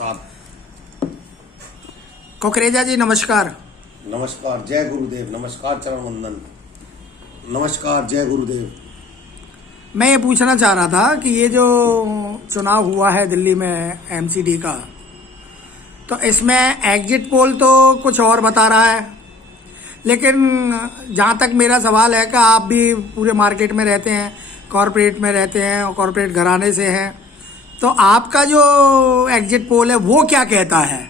प्रसाद। कुकरेजा जी नमस्कार। नमस्कार, जय गुरुदेव। नमस्कार, चरण वंदन। नमस्कार, जय गुरुदेव। मैं ये पूछना चाह रहा था कि ये जो चुनाव हुआ है दिल्ली में एमसीडी का, तो इसमें एग्जिट पोल तो कुछ और बता रहा है, लेकिन जहाँ तक मेरा सवाल है कि आप भी पूरे मार्केट में रहते हैं, कॉरपोरेट में रहते हैं और कॉरपोरेट घराने से हैं, तो आपका जो एग्जिट पोल है वो क्या कहता है,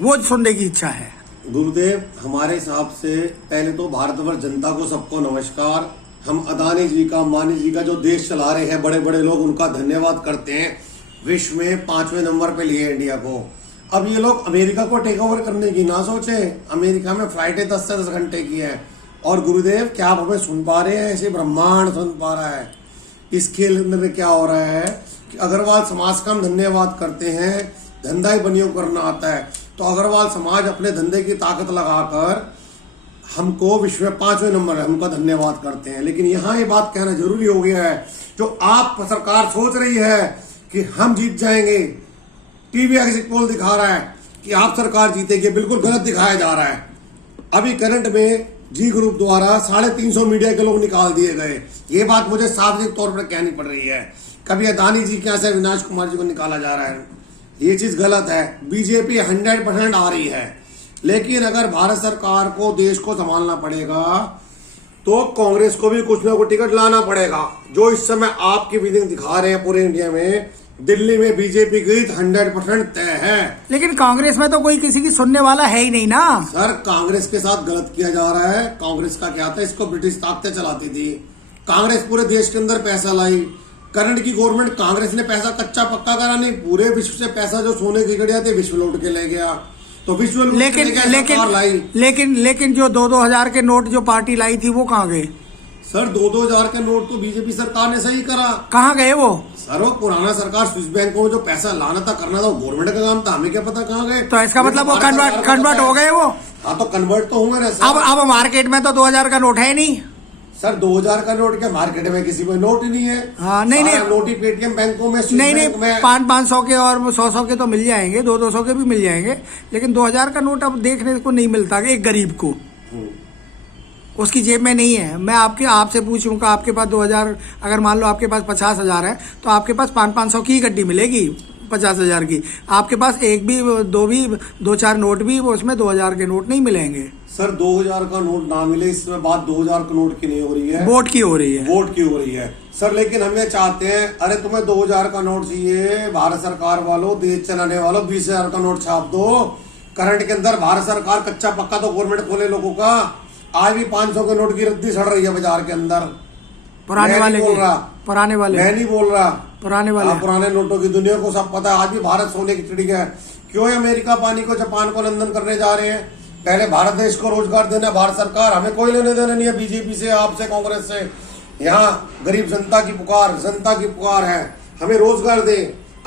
वो सुनने की इच्छा है। गुरुदेव, हमारे हिसाब से पहले तो भारतवर्ष जनता को सबको नमस्कार। हम अदानी जी का, अंबानी जी का जो देश चला रहे हैं बड़े बड़े लोग, उनका धन्यवाद करते हैं। विश्व में 5वें नंबर पे लिए इंडिया को। अब ये लोग अमेरिका को टेक ओवर करने की ना सोचे। अमेरिका में फ्लाइटें 10 से 10 घंटे की है। और गुरुदेव, क्या आप हमें सुन पा रहे हैं? ऐसे ब्रह्मांड सुन पा रहा है। इस खेल में क्या हो रहा है कि अग्रवाल समाज का हम धन्यवाद करते हैं। धंधा ही बनियों करना आता है, तो अग्रवाल समाज अपने धंधे की ताकत लगाकर हमको विश्व में 5वें नंबर है, हमका धन्यवाद करते हैं। लेकिन यहाँ ये बात कहना जरूरी हो गया है, जो आप सरकार सोच रही है कि हम जीत जाएंगे, टीवी एग्जिट पोल दिखा रहा है कि आप सरकार जीतेगी, बिल्कुल गलत दिखाया जा रहा है। अभी करंट में जी ग्रुप द्वारा 350 मीडिया के लोग निकाल दिए गए। ये बात मुझे सार्वजनिक तौर पर कहनी पड़ रही है। कभी अदानी जी के यहाँ से अविनाश कुमार जी को निकाला जा रहा है, ये चीज गलत है। बीजेपी 100% आ रही है, लेकिन अगर भारत सरकार को, देश को संभालना पड़ेगा तो कांग्रेस को भी कुछ ना कुछ टिकट लाना पड़ेगा। जो इस समय आपकी विजिंग दिखा रहे हैं पूरे इंडिया में, दिल्ली में बीजेपी की 100% तय है। लेकिन कांग्रेस में तो कोई किसी की सुनने वाला है ही नहीं ना। सर, कांग्रेस के साथ गलत किया जा रहा है। कांग्रेस का क्या था, इसको ब्रिटिश ताकतें चलाती थी। कांग्रेस पूरे देश के अंदर पैसा लाई। करंट की गवर्नमेंट, कांग्रेस ने पैसा कच्चा पक्का करा नहीं, पूरे विश्व से पैसा जो सोने की गड़िया थे विश्व लौट के ले गया। तो विश्व लेकिन जो 2-2 हजार के नोट जो पार्टी लाई थी वो कहाँ गए? सर, 2-2 हजार के नोट तो बीजेपी सरकार ने सही करा। कहाँ गए वो? सर, वो पुराना सरकार स्विस बैंकों में जो पैसा लाना था, करना था, वो गवर्नमेंट का काम था। हमें क्या पता कहाँ गए। तो इसका मतलब वो कन्वर्ट हो गए वो। हाँ, तो कन्वर्ट तो होंगे। अब मार्केट में तो 2000 का नोट है नहीं। सर, 2000 का नोट क्या, मार्केट में किसी को नोट ही नहीं है। हाँ, नहीं नोट ही पेटीएम बैंकों में, नहीं 500 के और 100 के तो मिल जाएंगे, 200 के भी मिल जाएंगे, लेकिन 2000 का नोट अब देखने को नहीं मिलता एक गरीब को, उसकी जेब में नहीं है। मैं आपसे पूछूंगा, आपके पास 2000, अगर मान लो आपके पास 50,000 है तो आपके पास 500 की गड्डी मिलेगी 50,000 की। आपके पास एक भी, 2-4 नोट भी, उसमें 2000 के नोट नहीं मिलेंगे। सर, 2000 का नोट ना मिले, इसमें बात 2000 का नोट की नहीं हो रही है, वोट की हो रही है। वोट की हो रही है सर। लेकिन हम ये चाहते हैं, अरे तुम्हें 2000 का नोट चाहिए, भारत सरकार वालों, देश चलाने वालों, 20,000 का नोट छाप दो। करंट के अंदर भारत सरकार कच्चा पक्का तो गवर्नमेंट खोले लोगों का। आज भी 500 के नोट की रद्दी सड़ रही है बाजार के अंदर। पुराने वाले बोल रहा, पुराने वाले मैं नहीं बोल रहा, पुराने वाले, पुराने नोटों की दुनिया को सब पता है। आज भी भारत सोने की चिड़िया है। क्यों अमेरिका पानी को, जापान को, लंदन करने जा रहे हैं? पहले भारत देश को रोजगार देना भारत सरकार, हमें कोई लेने देना नहीं है बीजेपी से, आपसे, कांग्रेस से। यहाँ गरीब जनता की पुकार है, हमें रोजगार दे।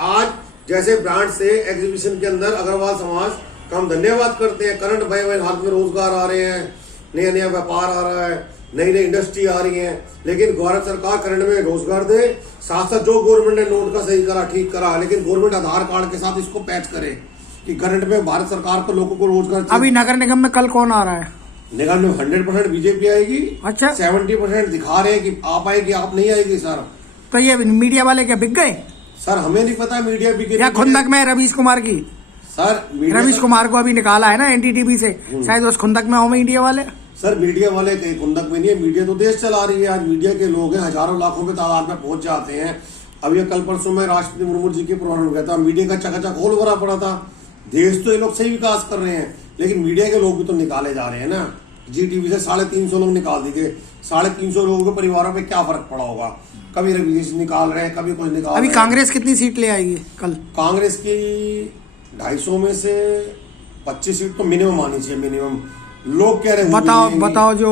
आज जैसे ब्रांड से एग्जीबिशन के अंदर अग्रवाल समाज का हम धन्यवाद करते हैं। करंट भाई हाथ में रोजगार आ रहे हैं, नया व्यापार आ रहा है, नई इंडस्ट्री आ रही है। लेकिन भारत सरकार करंट में रोजगार दे, साथ साथ जो गवर्नमेंट ने नोट का सही करा, ठीक करा, लेकिन गवर्नमेंट आधार कार्ड के साथ इसको पैच करे कि करंट में भारत सरकार को, लोगों को रोजगार। अभी नगर निगम में कल कौन आ रहा है? निगम में 100% बीजेपी आएगी। अच्छा, 70% दिखा रहे हैं कि आप आएगी, आप नहीं आएगी। सर, तो ये मीडिया वाले क्या बिक गए? सर, हमें नहीं पता मीडिया बिके या खुंदक में रवीश कुमार की। सर, रवीश कुमार को अभी निकाला है ना एनडीटीवी से, शायद उस खुंदक में हो मीडिया वाले। सर, मीडिया वाले कहीं खुंदक में नहीं है, मीडिया तो देश चला रही है। आज मीडिया के लोग हैं, हजारों लाखों में तादाद में पहुंच जाते हैं। अब ये कल परसों में राष्ट्रपति मुर्मू जी के प्रोग्राम में कहता, मीडिया का चकाचक होल भरा पड़ा था। देश तो ये लोग सही विकास कर रहे हैं, लेकिन मीडिया के लोग भी तो निकाले जा रहे हैं ना। जी टीवी से 350 लोग निकाल दिए। 350 लोगों के परिवारों पे क्या फर्क पड़ा होगा? कभी रविश निकाल रहे हैं, कभी कुछ निकाल। अभी कांग्रेस कितनी सीट ले आएगी कल? कांग्रेस की 250 में से 25 सीट तो मिनिमम आनी चाहिए, मिनिमम। लोग कह रहे हैं बताओ जो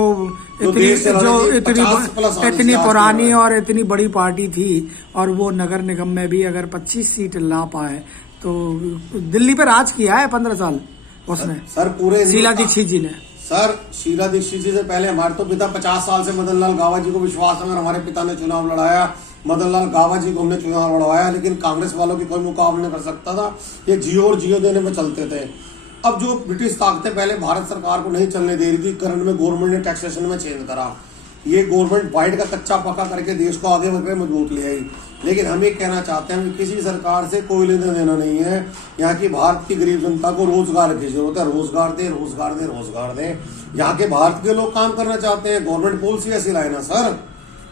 इतनी पुरानी और इतनी बड़ी पार्टी थी, और वो नगर निगम में भी अगर 25 सीट ला पाए तो दिल्ली पे राज किया है 15 साल उसने। सर, पूरे शीला दीक्षित जी ने। सर, शीला दीक्षित जी से पहले हमारे तो पिता 50 साल से मदन लाल गावा जी को विश्वास है, हमारे पिता ने चुनाव लड़ाया। मदन लाल गावा जी को हमने चुनाव लड़वाया, लेकिन कांग्रेस वालों की कोई मुकाबला नहीं कर सकता था। ये जियो और जियो देने में चलते थे। अब जो ब्रिटिश ताकतें पहले भारत सरकार को नहीं चलने दे रही थी, करंट में गवर्नमेंट ने टैक्सेशन में चेंज करा। ये गवर्नमेंट वाइट का कच्चा पक्का करके देश को आगे बढ़कर मजबूत ले आई। लेकिन हम ये कहना चाहते हैं कि किसी सरकार से कोई लेना देना नहीं है। यहाँ की भारत की गरीब जनता को रोजगार की जरूरत है। रोजगार दे, रोजगार दे, रोजगार दे। यहाँ के भारत के लोग काम करना चाहते हैं। गवर्नमेंट पॉलिसी ऐसी लाए ना सर,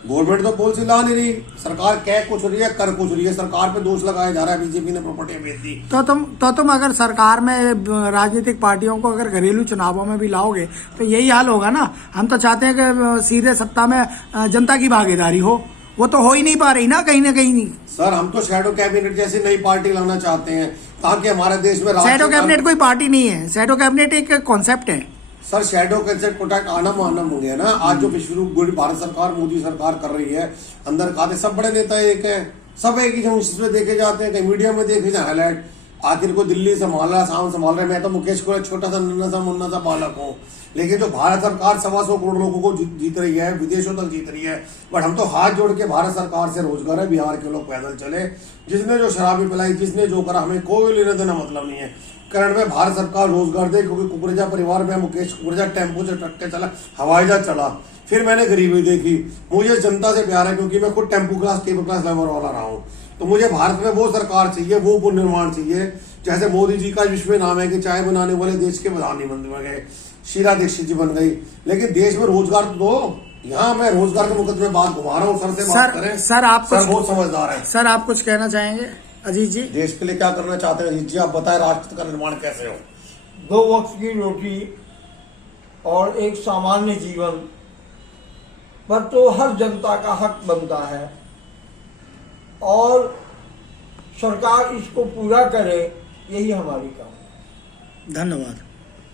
गवर्नमेंट तो पॉलिसी ला नहीं रही। सरकार कह कुछ रही है, कर कुछ रही है। सरकार पे दोष लगाया जा रहा है बीजेपी ने प्रॉपर्टी बेच दी। तो तुम अगर सरकार में राजनीतिक पार्टियों को अगर घरेलू चुनावों में भी लाओगे तो यही हाल होगा ना। हम तो चाहते हैं कि सीधे सत्ता में जनता की भागीदारी हो, वो तो हो ही नहीं पा रही ना कहीं नहीं। सर हम तो शैडो कैबिनेट जैसी नई पार्टी लाना चाहते हैं ताकि हमारे देश में शैडो कैबिनेट कोई पार्टी नहीं है, शैडो कैबिनेट एक कॉन्सेप्ट है। सर शैडो कैबिनेट प्रोटेक्ट आनम आनम हो गया ना। आज जो विश्व भारत सरकार मोदी सरकार कर रही है, अंदर खाते सब बड़े नेता एक है, सब एक ही में देखे जाते हैं, कहीं मीडिया में देखे जाए हाईलाइट। आखिर को दिल्ली संभाल रहा, शाम संभाल रहा। मैं तो मुकेश को छोटा सा नन्ना सा मुन्ना सा बालक हूँ, लेकिन जो भारत सरकार 125 करोड़ लोगों को जीत रही है, विदेशों तक जीत रही है। बट हम तो हाथ जोड़ के भारत सरकार से रोजगार है, बिहार के लोग पैदल चले। जिसने जो शराबी पिलाई, जिसने जो करा, हमें कोई लेना देना मतलब नहीं है। करंट में भारत सरकार रोजगार दे, क्योंकि कुकरेजा परिवार में मुकेश कुकरेजा टेम्पो से ट्रक चला, हवाई जहाज चला। फिर मैंने गरीबी देखी। मुझे जनता से प्यार है, क्योंकि मैं खुद tempo class table class driver वाला रहा हूँ। तो मुझे भारत में वो सरकार चाहिए, वो निर्माण चाहिए। जैसे मोदी जी का विश्व में नाम है कि चाय बनाने वाले देश के प्रधानमंत्री बन गए, शीला दीक्षित जी बन गई। लेकिन देश में रोजगार तो दो। यहाँ मैं रोजगार के मुकदमे बात घुमा रहा हूँ। सर से बात करें। सर आप बहुत समझदार है। सर आप कुछ कहना चाहेंगे अजीत जी? देश के लिए क्या करना चाहते हैं अजीत जी, आप बताएं। राष्ट्र का निर्माण कैसे हो? 2 वक्त की रोटी और एक सामान्य जीवन पर तो हर जनता का हक बनता है, और सरकार इसको पूरा करे, यही हमारी काम है। धन्यवाद।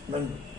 धन्यवाद।